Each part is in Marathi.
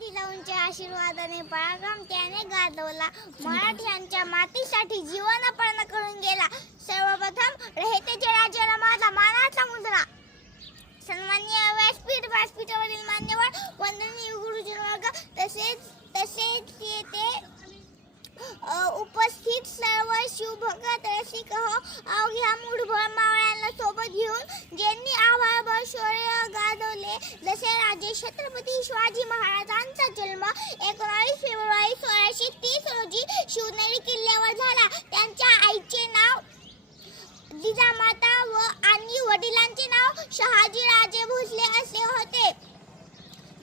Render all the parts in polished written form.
जिजाऊंच्या आशीर्वादाने पराक्रम त्याने गाजवला. मराठ्यांच्या मातीसाठी जीवनपण करून गेला. सर्वप्रथम रयतेच्या राजाला माझा मानाचा मुजरा. सन्माननीय व्यासपीठावरील मान्यवर, वंदनीय गुरुजन वर्ग, तसेच येथे उपस्थित सर्व शिवभक्त रसिक अवघ्या मूठभर मावळ्यांना सोबत घेऊन ज्यांनी आभाळभर शौर्य गाजवले. जसे राजे छत्रपती शिवाजी महाराजांचा जन्म 19 फेब्रुवारी 1630 रोजी शिवनेरी किल्ल्यावर झाला. त्यांच्या आईचे नाव जिजामाता आणि वडिलांचे नाव शहाजीराजे भोसले असे होते.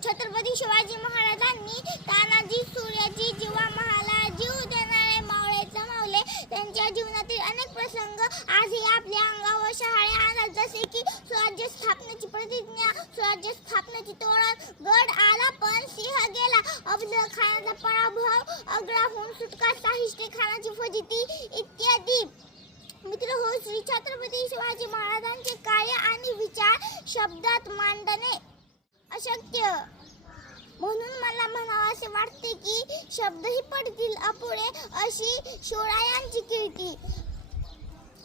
छत्रपती शिवाजी महाराजांनी तानाजी, सूर्याजी, जीवामहाला जीव देणारे मावळे जमावले. त्यांच्या जीवनातील अनेक प्रसंग आजही आपल्या अंगावर शहाळे आणतात. जसे की स्वराज्य स्थापनेची प्रतिज्ञा, स्वराज्य स्थापनेची तोरण, गड आला पण सिंह गेला, अफजल खानाचा पराभव, आग्राहून सुटका, शाहिस्ते खानाची फजिती इत्यादी. मित्र हो, श्री छत्रपती शिवाजी महाराजांचे कार्य आणि विचार शब्दात मांडणे अशक्य. म्हणून मला म्हणावंसे वाटते की शब्दही पडतील अपुरे अशी शिवरायांची कीर्ती.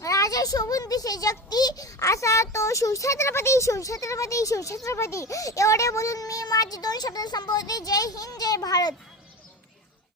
राजा शोभून दिसे जगती असा तो शिवछत्रपती शिवछत्रपती शिवछत्रपती. एवढे बोलून मी माझे 2 शब्द संपवते. जय हिंद, जय भारत.